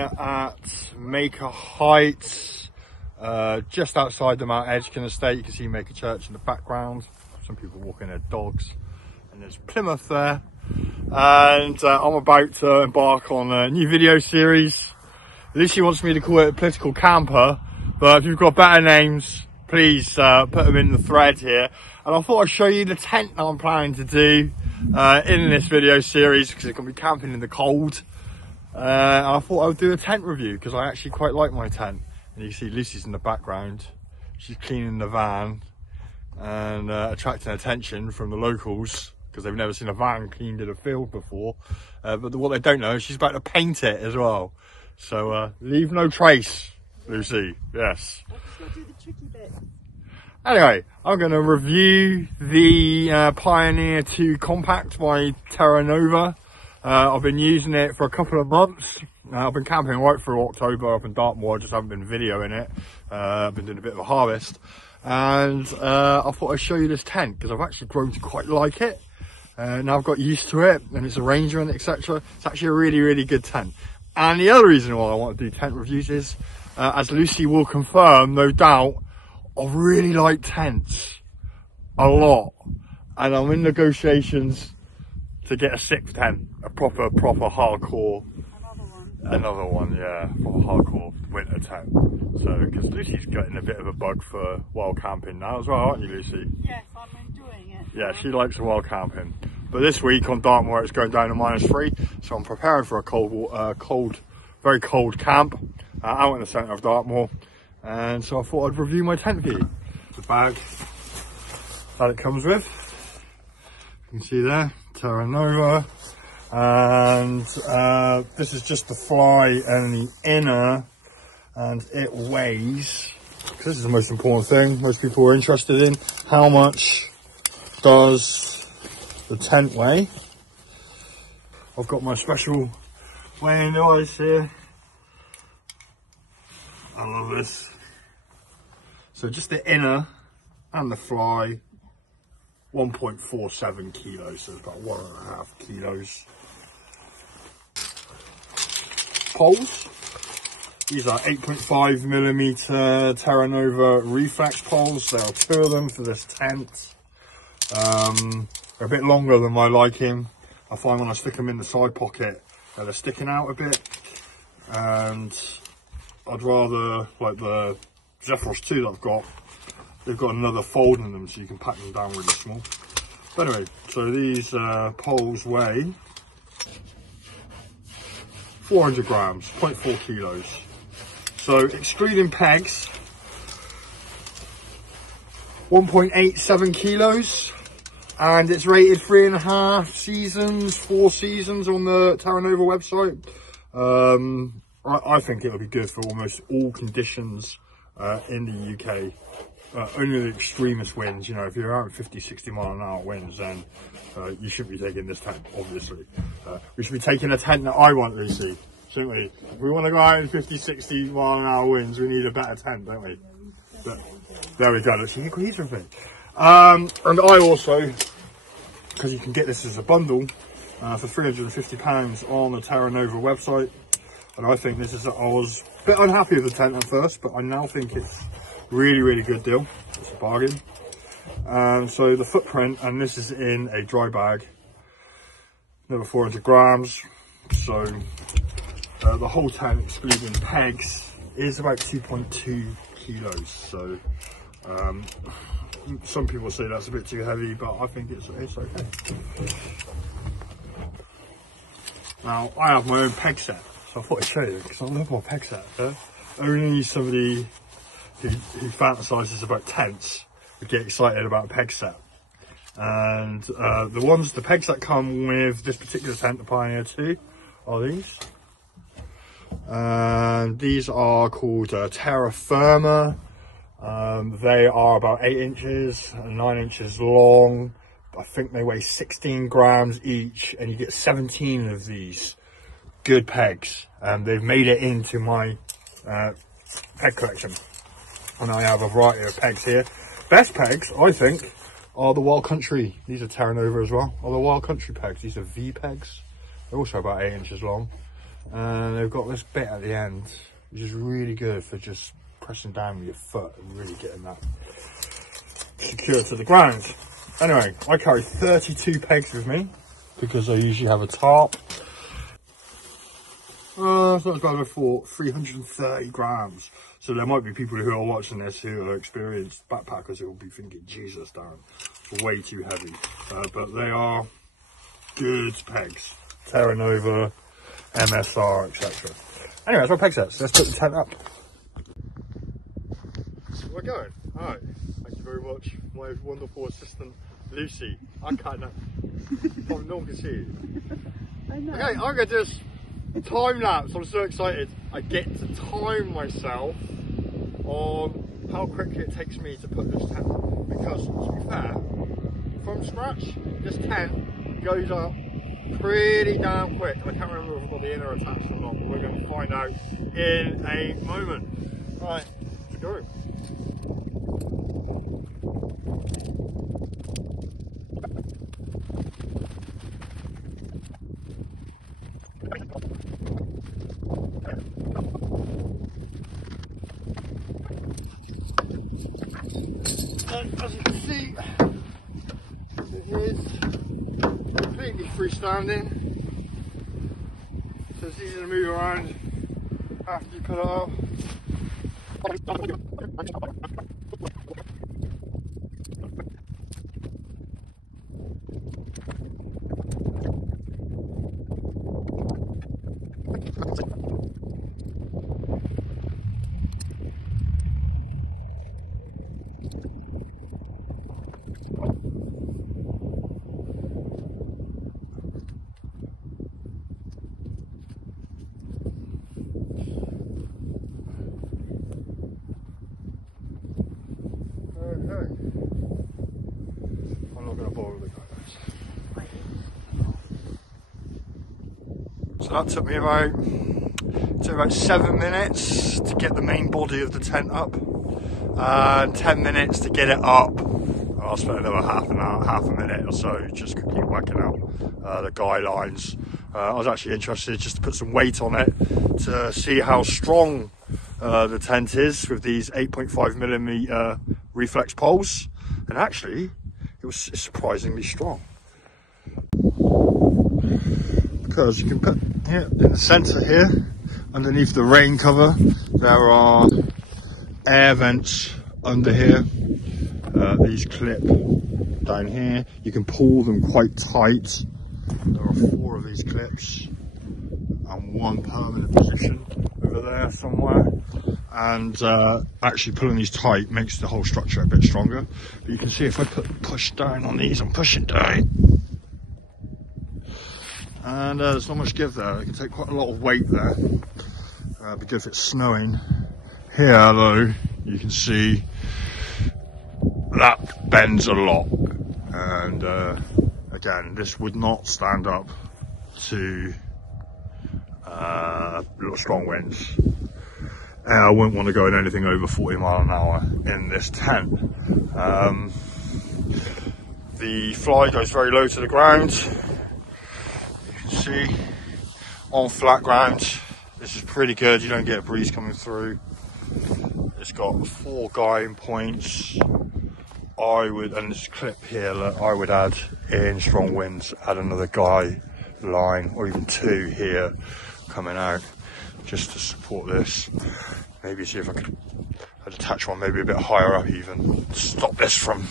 here at Maker Heights, just outside the Mount Edgecombe estate. You can see Maker Church in the background, some people walking their dogs, and there's Plymouth there. And I'm about to embark on a new video series. Lucy wants me to call it a political camper, but if you've got better names, please put them in the thread here. And I thought I'd show you the tent that I'm planning to do in this video series, because it's going to be camping in the cold. And I thought I would do a tent review because I actually quite like my tent. And you can see Lucy's in the background. She's cleaning the van and attracting attention from the locals because they've never seen a van cleaned in a field before. But what they don't know is she's about to paint it as well. So leave no trace, Lucy. Yes. Let's go do the tricky bit. Anyway, I'm going to review the Pioneer 2 Compact by Terra. I've been using it for a couple of months. I've been camping right through October up in Dartmoor. I just haven't been videoing it. I've been doing a bit of a harvest. And I thought I'd show you this tent because I've actually grown to quite like it. Now I've got used to it and it's arrangement, etc. It's actually a really, really good tent. And the other reason why I want to do tent reviews is, as Lucy will confirm, no doubt, I really like tents a lot, and I'm in negotiations to get a 6th tent, a proper hardcore. Another one, yeah, for a hardcore winter tent. So, because Lucy's getting a bit of a bug for wild camping now as well, aren't you, Lucy? Yes, I'm enjoying it. Yeah, she likes the wild camping. But this week on Dartmoor, it's going down to -3, so I'm preparing for a very cold camp out in the centre of Dartmoor. And so I thought I'd review my tent for you. The bag that it comes with, you can see there, Terra Nova. And this is just the fly and the inner, and it weighs, because this is the most important thing most people are interested in, how much does the tent weigh. I've got my special weighing device here. I love this. So just the inner and the fly, 1.47 kilos, so it's about 1.5 kilos. Poles, these are 8.5mm Terra Nova reflex poles. There are 2 of them for this tent. They're a bit longer than my liking. I find when I stick them in the side pocket, they're sticking out a bit, and I'd rather, like the Zephyros 2 that I've got, they've got another fold in them so you can pack them down really small. But anyway, so these poles weigh 400 grams, 0.4 kilos. So excluding pegs, 1.87 kilos. And it's rated 3.5 seasons, 4 seasons on the Terra Nova website. I think it'll be good for almost all conditions in the UK. Only the extremest winds, you know, if you're out 50-60 mile an hour winds, then you shouldn't be taking this tent, obviously. We should be taking a tent that I want, Lucy, shouldn't we? If we want to go out in 50-60 mile an hour winds, we need a better tent, don't we? But, there we go, she agrees with me. And I also, because you can get this as a bundle for £350 on the Terra Nova website, and I think this is, I was a bit unhappy with the tent at first, but I now think it's really, really good deal. It's a bargain. So the footprint, and this is in a dry bag, another 400 grams. So the whole tent, excluding pegs, is about 2.2 kilos. So some people say that's a bit too heavy, but I think it's okay. Now I have my own peg set, so I thought I'd show you because I love my peg set. Only somebody who fantasises about tents would get excited about a peg set. And the pegs that come with this particular tent, the Pioneer 2, are these. And these are called Terra Firma. They are about 8 inches and 9 inches long. I think they weigh 16 grams each, and you get 17 of these good pegs. They've made it into my peg collection. And I have a variety of pegs here. Best pegs, I think, are the Wild Country. These are Terra Nova as well. Are the Wild Country pegs. These are V pegs. They're also about 8 inches long. and they've got this bit at the end, which is really good for just pressing down with your foot and really getting that secure to the ground. Anyway, I carry 32 pegs with me because I usually have a tarp. So that's about for 330 grams. So there might be people who are watching this who are experienced backpackers who will be thinking, Jesus, Darren, it's way too heavy. But they are good pegs. Terra, MSR, etc. Anyway, that's my peg sets. Let's put the tent up. We're going. Alright. Thank you very much, my wonderful assistant Lucy. I can't know. No one can see you. I know. Okay, I'm gonna do this time lapse. I'm so excited. I get to time myself on how quickly it takes me to put this tent up. Because to be fair, from scratch, this tent goes up pretty damn quick. I can't remember if I've got the inner attached or not, but we're going to find out in a moment. Right, let's go. And as you can see, it is completely freestanding, so it's easy to move around after you put it up. Okay. I'm not going to bother with the guys. So that took me about 7 minutes to get the main body of the tent up, and 10 minutes to get it up. I'll spend another half a minute or so just to keep working out the guy lines. I was actually interested just to put some weight on it to see how strong the tent is with these 8.5mm reflex poles, and actually it was surprisingly strong, because you can put here in the center here underneath the rain cover there are air vents under here. These clip down here, you can pull them quite tight. There are 4 of these clips and 1 permanent position over there somewhere, and actually pulling these tight makes the whole structure a bit stronger. But you can see if I push down on these, I'm pushing down, and there's not much give there. I can take quite a lot of weight there. It'd be good if it's snowing. Here though, you can see that bends a lot, and again, this would not stand up to strong winds. I wouldn't want to go in anything over 40 miles an hour in this tent. The fly goes very low to the ground. You can see on flat ground, this is pretty good. You don't get a breeze coming through. It's got 4 guiding points. And this clip here, look, I would add in strong winds, add another guy line or even 2 here coming out just to support this. Maybe see if I'd attach one maybe a bit higher up even to stop this from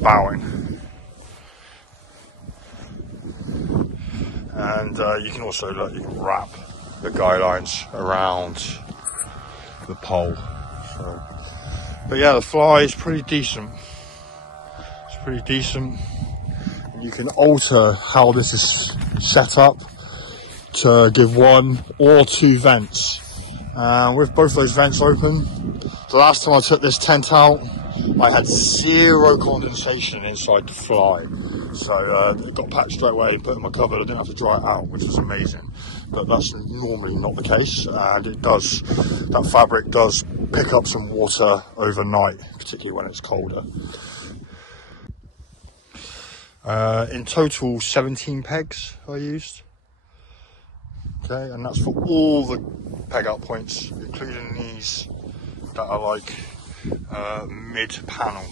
bowing. And you can also look, you can wrap the guy lines around the pole. So, but yeah, the fly is pretty decent. It's pretty decent. And you can alter how this is set up to give 1 or 2 vents. With both those vents open, the last time I took this tent out, I had 0 condensation inside the fly. So it got patched straight away, put in my cupboard. I didn't have to dry it out, which was amazing. But that's normally not the case, and it does, that fabric does pick up some water overnight, particularly when it's colder. In total, 17 pegs I used. Okay, and that's for all the peg out points, including these that are like mid panel.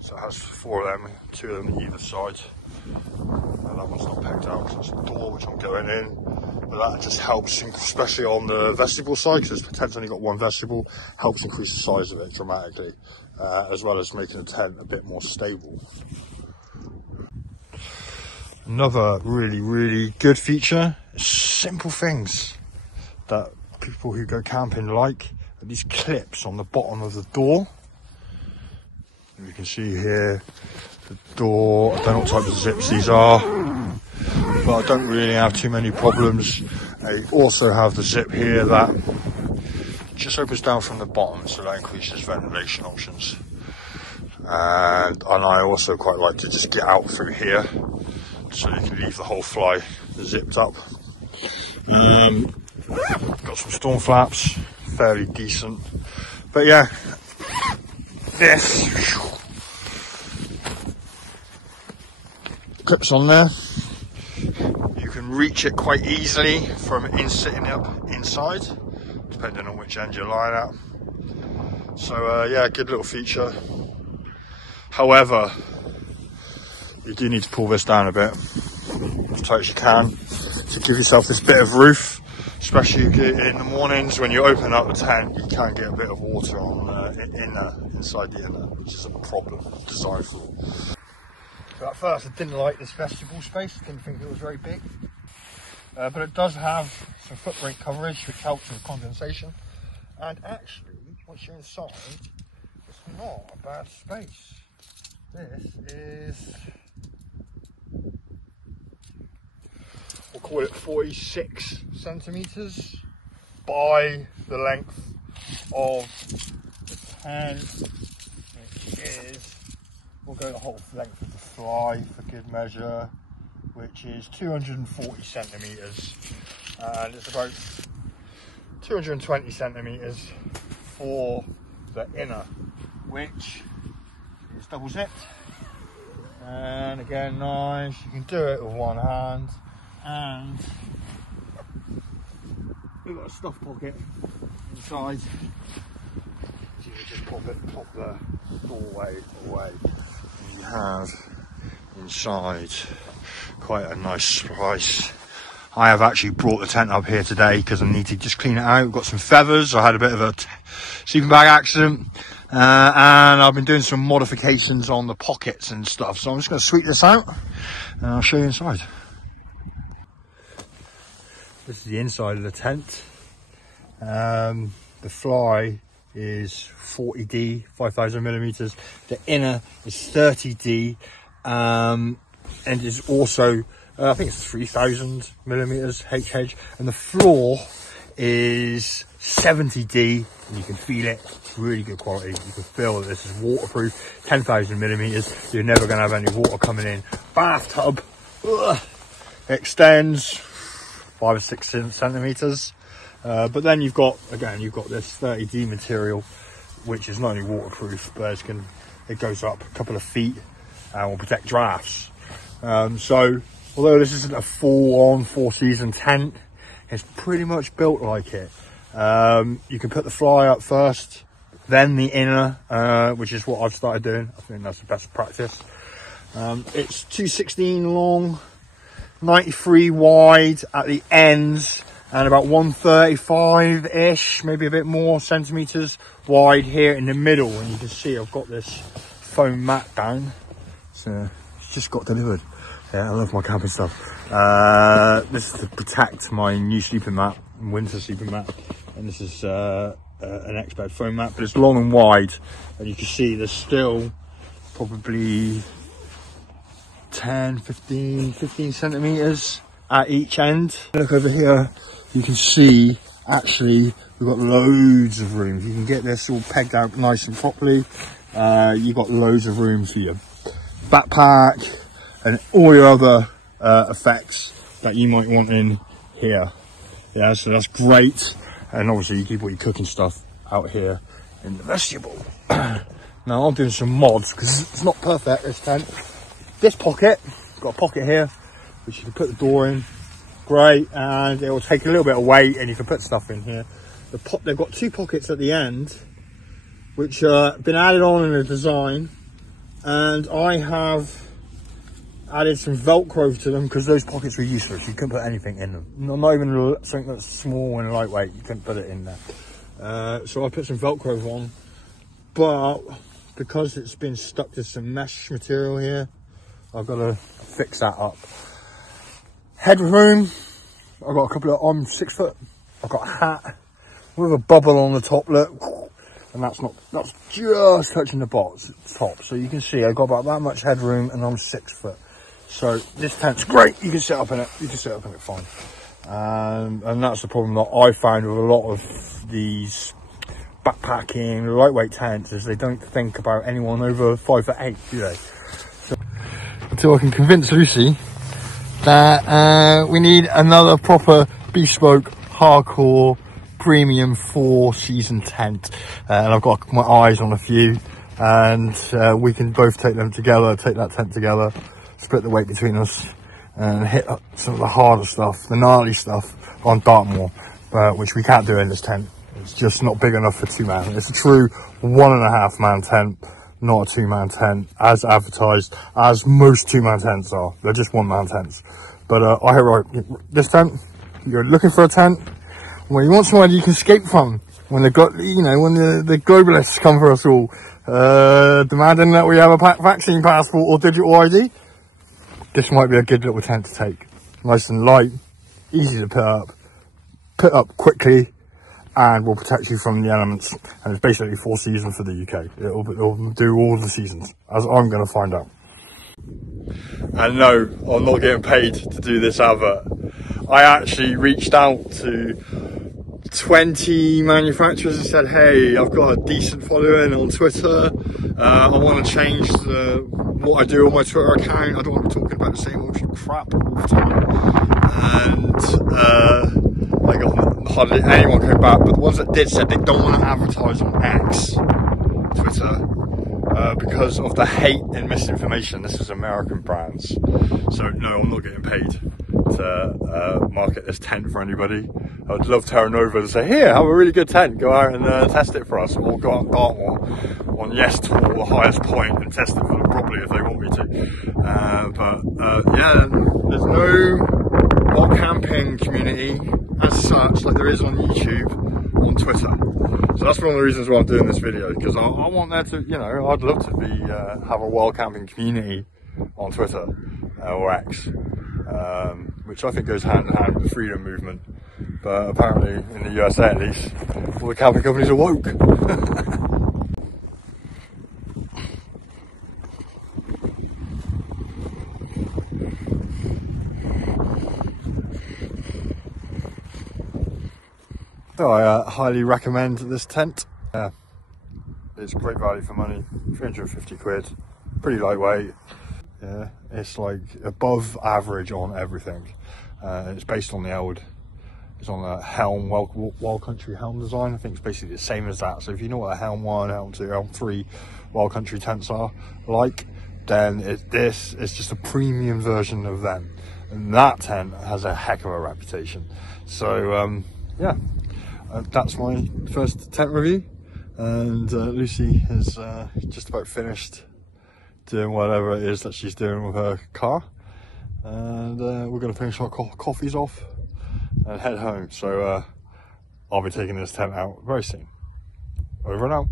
So it has 4 of them, 2 of them either side. And that one's not pegged out because it's a door which I'm going in. But that just helps, especially on the vestibule side, because the tent's only got 1 vestibule, helps increase the size of it dramatically, as well as making the tent a bit more stable. Another really good feature is simple things that people who go camping like, are these clips on the bottom of the door. You can see here the door. I don't know what type of zips these are, but I don't really have too many problems. I also have the zip here that just opens down from the bottom, so that increases ventilation options. And I also quite like to just get out through here, so you can leave the whole fly zipped up. Got some storm flaps, fairly decent. But yeah, this clips on there. You can reach it quite easily from sitting up inside, depending on which end you're lying at. So yeah, good little feature. However, you do need to pull this down a bit, as tight as you can, to give yourself this bit of roof, especially in the mornings when you open up the tent. You can get a bit of water on inside the inner, which is a problem, design flaw. So at first I didn't like this vestibule space, didn't think it was very big, but it does have some footbrake coverage which helps with condensation, and actually once you're inside it's not a bad space. This is, we'll call it 46 centimetres by the length of the tent, which is, we'll go the whole length of the fly for good measure, which is 240 centimetres, and it's about 220 centimetres for the inner, which is double zipped. And again, nice, you can do it with one hand, and we've got a stuff pocket inside, so you can just pop the doorway away. And you have inside quite a nice slice. I have actually brought the tent up here today because I need to just clean it out. We've got some feathers. I had a bit of a sleeping bag accident, and I've been doing some modifications on the pockets and stuff. So I'm just going to sweep this out and I'll show you inside. This is the inside of the tent. The fly is 40D, 5,000 millimeters. The inner is 30D, and is also, I think it's 3,000 millimeters HH, and the floor is 70D, and you can feel it. It's really good quality. You can feel that this is waterproof. 10,000 millimeters. You're never going to have any water coming in. Bathtub extends 5 or 6 centimeters. But then you've got this 30D material, which is not only waterproof, but it goes up a couple of feet and will protect drafts. So although this isn't a full-on 4-season tent, it's pretty much built like it. You can put the fly up first, then the inner, which is what I've started doing. I think that's the best practice. It's 216 long, 93 wide at the ends, and about 135-ish, maybe a bit more centimeters wide here in the middle. And you can see I've got this foam mat down. So it's just got delivered. Yeah, I love my camping stuff. This is to protect my new sleeping mat, winter sleeping mat. And this is an X-Bed foam mat, but it's long and wide. And you can see there's still probably 10, 15 centimeters at each end. Look over here, you can see actually we've got loads of room. You can get this all pegged out nice and properly. You've got loads of room for your backpack and all your other effects that you might want in here. Yeah, so that's great. And obviously you keep all your cooking stuff out here in the vestibule. Now I'm doing some mods because it's not perfect, this tent. This pocket, got a pocket here which you can put the door in, great, and it will take a little bit of weight, and you can put stuff in here. They've got 2 pockets at the end, which have been added on in the design, and I have added some Velcro to them because those pockets were useless. You couldn't put anything in them. Not even something that's small and lightweight. You couldn't put it in there. So I put some Velcro on, but because it's been stuck to some mesh material here, I've got to fix that up. Headroom. I've got a couple of. I'm 6 foot. I've got a hat with a bubble on the top. Look. And that's just touching the top. So you can see I've got about that much headroom, and I'm 6 foot. So this tent's great. You can sit up in it. You can sit up in it fine. And that's the problem that I found with a lot of these backpacking, lightweight tents, is they don't think about anyone over 5'8", do they? So, until I can convince Lucy that we need another proper bespoke, hardcore, premium 4-season tent. And I've got my eyes on a few, and we can both take that tent together, split the weight between us, and hit some of the harder stuff, the gnarly stuff on Dartmoor, which we can't do in this tent. It's just not big enough for 2-man. It's a true 1.5-man tent, not a 2-man tent, as advertised, as most 2-man tents are. They're just 1-man tents. But this tent, you're looking for a tent where you want somewhere you can escape from when the globalists come for us all, demanding that we have a vaccine passport or digital ID. This might be a good little tent to take. Nice and light, easy to put up quickly, and will protect you from the elements. And it's basically 4 seasons for the UK. It'll do all the seasons, as I'm going to find out. And no, I'm not getting paid to do this advert. I actually reached out to 20 manufacturers and said, hey, I've got a decent following on Twitter. I want to change what I do on my Twitter account. I don't want to be talking about the same old crap all the time. And I got hardly anyone came back, but the ones that did said they don't want to advertise on X, Twitter, because of the hate and misinformation. This is American brands. So no, I'm not getting paid to market this tent for anybody. I'd love Terra to say, here, have a really good tent, go out and test it for us, or go out and Dartmoor on Yes Tour, the highest point, and test it for them properly if they want me to. Yeah, there's no wild camping community as such like there is on YouTube, on Twitter. So that's one of the reasons why I'm doing this video, because I want there to, I'd love to be have a wild camping community on Twitter or X, which I think goes hand in hand with the freedom movement. But apparently, in the USA at least, all the camping companies are woke. So I highly recommend this tent. It's great value for money, 350 quid, pretty lightweight. Yeah, it's like above average on everything. It's based on the old. It's on a Helm, Wild Country Helm design. I think it's basically the same as that. So if you know what a Helm 1, Helm 2, Helm 3 Wild Country tents are like, then this is just a premium version of them. And that tent has a heck of a reputation. So yeah, that's my first tent review. And Lucy is just about finished doing whatever it is that she's doing with her car. And we're going to finish our coffees off and head home. So I'll be taking this tent out very soon. Over and out.